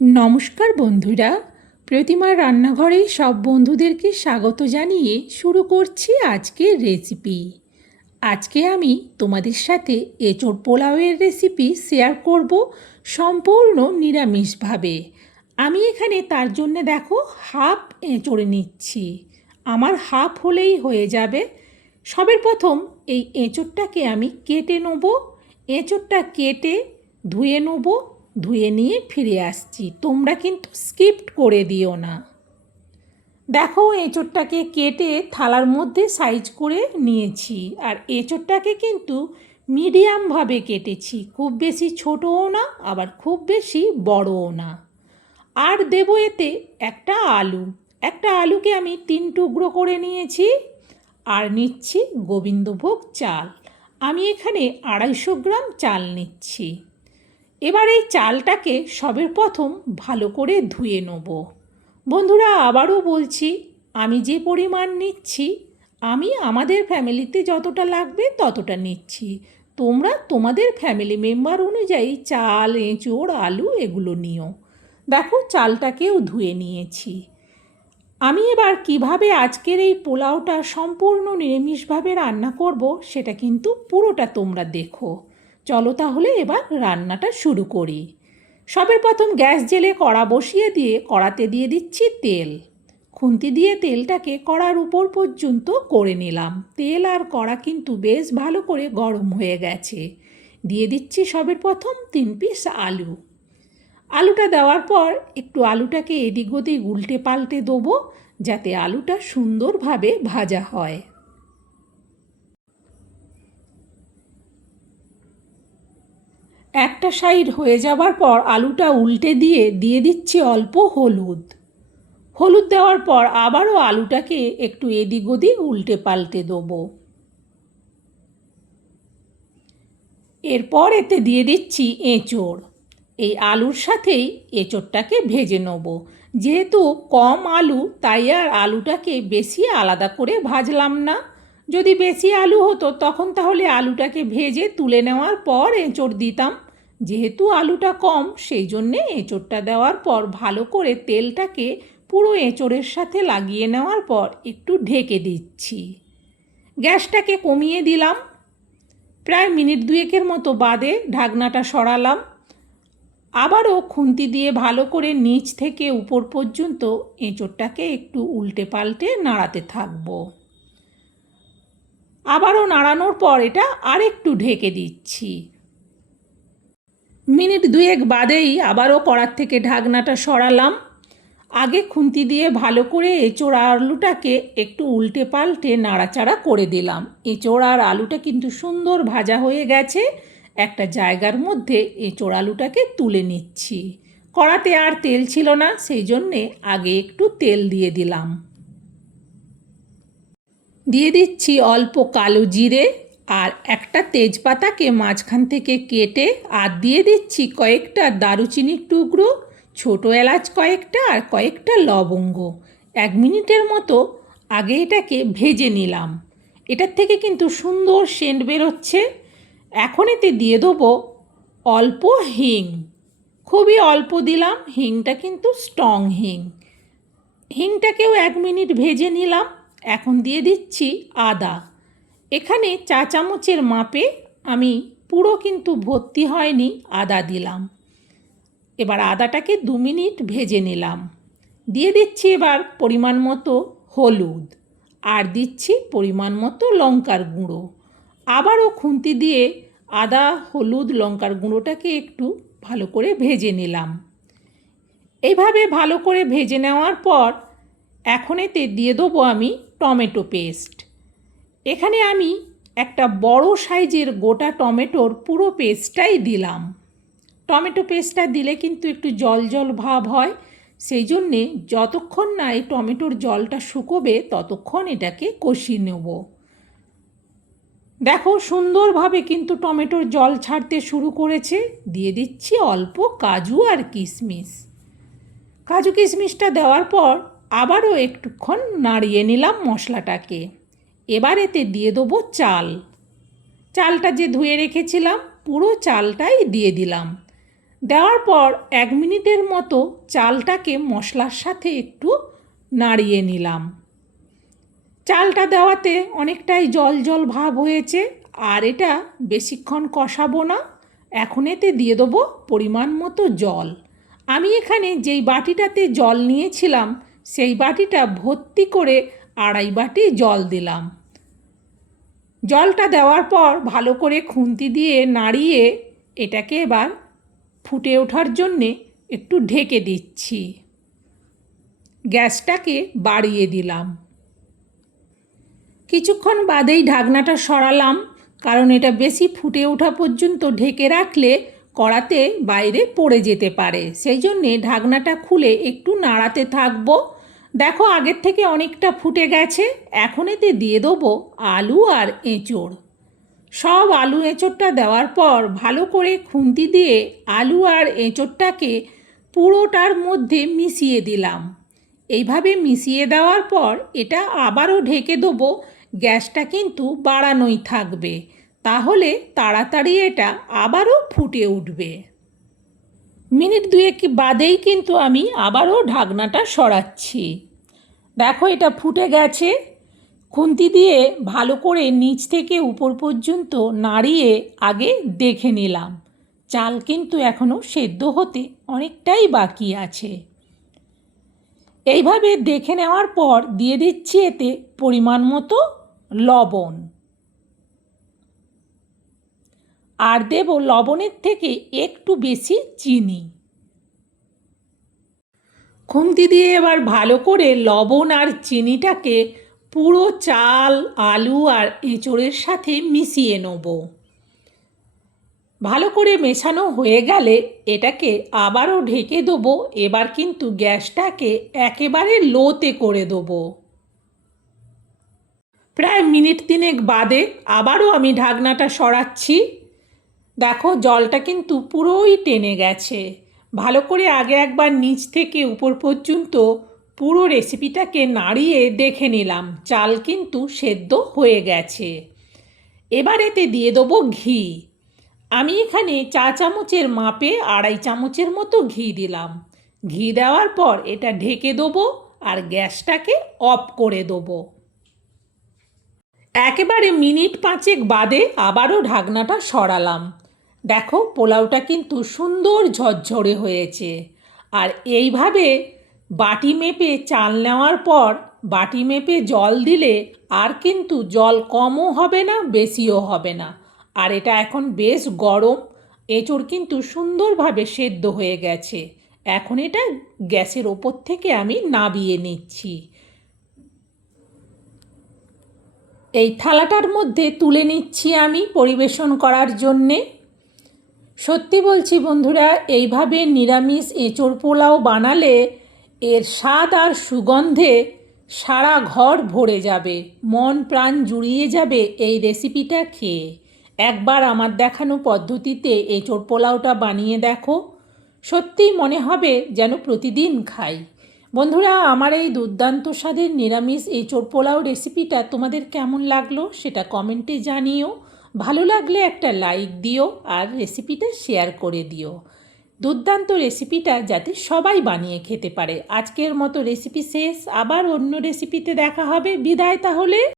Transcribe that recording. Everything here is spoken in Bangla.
নমস্কার বন্ধুরা, প্রতিমার রান্নাঘরে সব বন্ধুদেরকে স্বাগত জানিয়ে শুরু করছি আজকের রেসিপি। আজকে আমি তোমাদের সাথে এঁচোড় পোলাওয়ের রেসিপি শেয়ার করব সম্পূর্ণ নিরামিষভাবে। আমি এখানে তার জন্যে দেখো হাফ এঁচোড় নিচ্ছি। আমার হাফ হলেই হয়ে যাবে। সবের প্রথম এই এঁচোড়টাকে আমি কেটে নেব। এঁচোড়টা কেটে ধুয়ে নেব। ধুয়ে নিয়ে ফিরে আসছি, তোমরা কিন্তু স্কিপ করে দিও না। দেখো এঁচোড়টাকে কেটে থালার মধ্যে সাইজ করে নিয়েছি। আর এঁচোড়টাকে কিন্তু মিডিয়ামভাবে কেটেছি, খুব বেশি ছোটও না আবার খুব বেশি বড়ও না। আর দেবো এতে একটা আলুকে আমি 3 টুকরো করে নিয়েছি। আর নিচ্ছি গোবিন্দভোগ চাল। আমি এখানে 250 গ্রাম চাল নিচ্ছি। এবার এই চালটাকে সবের প্রথম ভালো করে ধুয়ে নেব। বন্ধুরা, আবারও বলছি, আমি যে পরিমাণ নিচ্ছি, আমি আমাদের ফ্যামিলিতে যতটা লাগবে ততটা নিচ্ছি। তোমরা তোমাদের ফ্যামিলি মেম্বার অনুযায়ী চাল, এঁচোড়, আলু এগুলো নিও। দেখো চালটাকেও ধুয়ে নিয়েছি। আমি এবার কিভাবে আজকের এই পোলাওটা সম্পূর্ণ নিরামিষভাবে রান্না করব সেটা কিন্তু পুরোটা তোমরা দেখো। চলো তাহলে এবার রান্নাটা শুরু করি। সবের প্রথম গ্যাস জেলে কড়া বসিয়ে দিয়ে কড়াতে দিয়ে দিচ্ছি তেল। খুন্তি দিয়ে তেলটাকে কড়ার উপর পর্যন্ত করে নিলাম। তেল আর কড়া কিন্তু বেশ ভালো করে গরম হয়ে গেছে। দিয়ে দিচ্ছি সবের প্রথম 3 পিস আলু। আলুটা দেওয়ার পর একটু আলুটাকে এদিক ওদিক উল্টে পাল্টে দেবো, যাতে আলুটা সুন্দরভাবে ভাজা হয়। একটা সাইড হয়ে যাবার পর আলুটা উল্টে দিয়ে দিচ্ছি অল্প হলুদ। হলুদ দেওয়ার পর আবারও আলুটাকে একটু এদিক ওদিক উল্টে পাল্টে দেবো। এরপর এতে দিয়ে দিচ্ছি এঁচোড়। এই আলুর সাথেই এঁচোড়টাকে ভেজে নেব। যেহেতু কম আলু, তাই আর আলুটাকে বেশি আলাদা করে ভাজলাম না। যদি বেশি আলু হতো তখন তাহলে আলুটাকে ভেজে তুলে নেওয়ার পর এঁচোড় দিতাম। যেহেতু আলুটা কম, সেই জন্যে এঁচোড়টা দেওয়ার পর ভালো করে তেলটাকে পুরো এঁচোড়ের সাথে লাগিয়ে নেওয়ার পর একটু ঢেকে দিচ্ছি। গ্যাসটাকে কমিয়ে দিলাম। প্রায় মিনিট 2 মতো বাদে ঢাকনাটা সরালাম। আবারও খুন্তি দিয়ে ভালো করে নিচ থেকে উপর পর্যন্ত এঁচোড়টাকে একটু উল্টে পাল্টে নাড়াতে থাকবো। আবারও নাড়ানোর পর এটা আরেকটু ঢেকে দিচ্ছি। মিনিট 2 বাদেই আবারও কড়ার থেকে ঢাকনাটা সরালাম। আগে খুন্তি দিয়ে ভালো করে এঁচোড় আর আলুটাকে একটু উল্টে পাল্টে নাড়াচাড়া করে দিলাম। এঁচোড় আর আলুটা কিন্তু সুন্দর ভাজা হয়ে গেছে। একটা জায়গার মধ্যে এঁচোড় আলুটাকে তুলে নিচ্ছি। কড়াতে আর তেল ছিল না, সেই জন্যে আগে একটু তেল দিয়ে দিলাম। দিয়ে দিচ্ছি অল্প কালো জিরে আর একটা তেজপাতাকে মাঝখান থেকে কেটে, আর দিয়ে দিচ্ছি কয়েকটা দারুচিনির টুকরো, ছোটো এলাচ কয়েকটা আর কয়েকটা লবঙ্গ। 1 মিনিটের মতো আগে এটাকে ভেজে নিলাম। এটার থেকে কিন্তু সুন্দর সেন্ট বেরোচ্ছে। এখন এতে দিয়ে দেবো অল্প হিং। খুবই অল্প দিলাম, হিংটা কিন্তু স্ট্রং হিং। হিংটাকেও 1 মিনিট ভেজে নিলাম। এখন দিয়ে দিচ্ছি আদা। এখানে 1 চামচের মাপে আমি পুরো কিন্তু ভর্তি হয়নি আদা দিলাম। এবার আদাটাকে 2 মিনিট ভেজে নিলাম। দিয়ে দিচ্ছি এবার পরিমাণ মতো হলুদ আর দিচ্ছি পরিমাণ মতো লঙ্কার গুঁড়ো। আবারও খুন্তি দিয়ে আদা, হলুদ, লঙ্কার গুঁড়োটাকে একটু ভালো করে ভেজে নিলাম। এইভাবে ভালো করে ভেজে নেওয়ার পর এখন এতে দিয়ে দেবো আমি টমেটো পেস্ট। এখানে আমি একটা বড় সাইজের গোটা টমেটোর পুরো পেস্টটাই দিলাম। টমেটো পেস্টটা দিলে কিন্তু একটু জল জল ভাব হয়, সেই জন্যে যতক্ষণ না এই টমেটোর জলটা শুকোবে ততক্ষণ এটাকে কষিয়ে নেব। দেখো সুন্দরভাবে কিন্তু টমেটোর জল ছাড়তে শুরু করেছে। দিয়ে দিচ্ছি অল্প কাজু আর কিশমিশ। কাজু কিশমিশটা দেওয়ার পর আবারও একটুক্ষণ নাড়িয়ে নিলাম মশলাটাকে। এবার এতে দিয়ে দেবো চালটা যে ধুয়ে রেখেছিলাম পুরো চালটাই দিয়ে দিলাম। দেওয়ার পর 1 মিনিটের মতো চালটাকে মশলার সাথে একটু নাড়িয়ে নিলাম। চালটা দেওয়াতে অনেকটাই জল জল ভাব হয়েছে, আর এটা বেশিক্ষণ কষাবো না। এখন এতে দিয়ে দেবো পরিমাণ মতো জল। আমি এখানে যেই বাটিটাতে জল নিয়েছিলাম সেই বাটিটা ভর্তি করে 2.5 বাটি জল দিলাম। জলটা দেওয়ার পর ভালো করে খুন্তি দিয়ে নাড়িয়ে এটাকে এবার ফুটে ওঠার জন্যে একটু ঢেকে দিচ্ছি। গ্যাসটাকে বাড়িয়ে দিলাম। কিছুক্ষণ বাদেই ঢাকনাটা সরালাম, কারণ এটা বেশি ফুটে ওঠা পর্যন্ত ঢেকে রাখলে কড়াতে বাইরে পড়ে যেতে পারে। সেই জন্যে ঢাকনাটা খুলে একটু নাড়াতে থাকবো। দেখো আগের থেকে অনেকটা ফুটে গেছে। এখন এতে দিয়ে দেবো আলু আর এঁচোড়। সব আলু এঁচোড়টা দেওয়ার পর ভালো করে খুন্তি দিয়ে আলু আর এঁচোড়টাকে পুরোটার মধ্যে মিশিয়ে দিলাম। এইভাবে মিশিয়ে দেওয়ার পর এটা আবারও ঢেকে দেবো। গ্যাসটা কিন্তু বাড়ানোই থাকবে, তাহলে তাড়াতাড়ি এটা আবারও ফুটে উঠবে। মিনিট 2 বাদেই কিন্তু আমি আবারও ঢাকনাটা সরাচ্ছি। দেখো এটা ফুটে গেছে। খুন্তি দিয়ে ভালো করে নিচ থেকে উপর পর্যন্ত নাড়িয়ে আগে দেখে নিলাম। চাল কিন্তু এখনও সেদ্ধ হতে অনেকটাই বাকি আছে। এইভাবে দেখে নেওয়ার পর দিয়ে দিচ্ছি এতে পরিমাণ মতো লবণ, আর দেব লবণের থেকে একটু বেশি চিনি। খুন্তি দিয়ে এবার ভালো করে লবণ আর চিনিটাকে পুরো চাল, আলু আর এঁচোড়ের সাথে মিশিয়ে নেব। ভালো করে মেশানো হয়ে গেলে এটাকে আবারও ঢেকে দেবো। এবার কিন্তু গ্যাসটাকে একেবারে লোতে করে দেবো। প্রায় মিনিট 3 বাদে আবারও আমি ঢাকনাটা সরাচ্ছি। দেখো জলটা কিন্তু পুরোই টেনে গেছে। ভালো করে আগে একবার নিচ থেকে উপর পর্যন্ত পুরো রেসিপিটাকে নাড়িয়ে দেখে নিলাম। চাল কিন্তু সেদ্ধ হয়ে গেছে। এবার এতে দিয়ে দেবো ঘি। আমি এখানে 4 চামচের মাপে 2.5 চামচের মতো ঘি দিলাম। ঘি দেওয়ার পর এটা ঢেকে দেবো আর গ্যাসটাকে অফ করে দেবো। একেবারে মিনিট 5 বাদে আবারও ঢাকনাটা সরালাম। দেখো পোলাওটা কিন্তু সুন্দর ঝরঝরে হয়েছে। আর এইভাবে বাটি মেপে চাল নেওয়ার পর বাটি মেপে জল দিলে আর কিন্তু জল কমও হবে না, বেশিও হবে না। আর এটা এখন বেশ গরম। এঁচোড় কিন্তু সুন্দরভাবে সেদ্ধ হয়ে গেছে। এখন এটা গ্যাসের ওপর থেকে আমি নামিয়ে নিচ্ছি। এই থালাটার মধ্যে তুলে নিচ্ছি আমি পরিবেশন করার জন্যে। সত্যি বলছি বন্ধুরা, এইভাবে নিরামিষ এঁচোড় পোলাও বানালে এর স্বাদ আর সুগন্ধে সারা ঘর ভরে যাবে, মন প্রাণ জুড়িয়ে যাবে এই রেসিপিটা খেয়ে। একবার আমার দেখানো পদ্ধতিতে এঁচোড় পোলাওটা বানিয়ে দেখো, সত্যিই মনে হবে যেন প্রতিদিন খাই। বন্ধুরা, আমার এই দুর্দান্ত স্বাদের নিরামিষ এঁচোড় পোলাও রেসিপিটা তোমাদের কেমন লাগলো সেটা কমেন্টে জানিও। ভালো লাগলে একটা লাইক দিও আর রেসিপিটা শেয়ার করে দিও। দুর্দান্ত রেসিপিটা যাতে সবাই বানিয়ে খেতে পারে। আজকের মতো রেসিপি শেষ। আবার অন্য রেসিপিতে দেখা হবে। বিদায় তাহলে।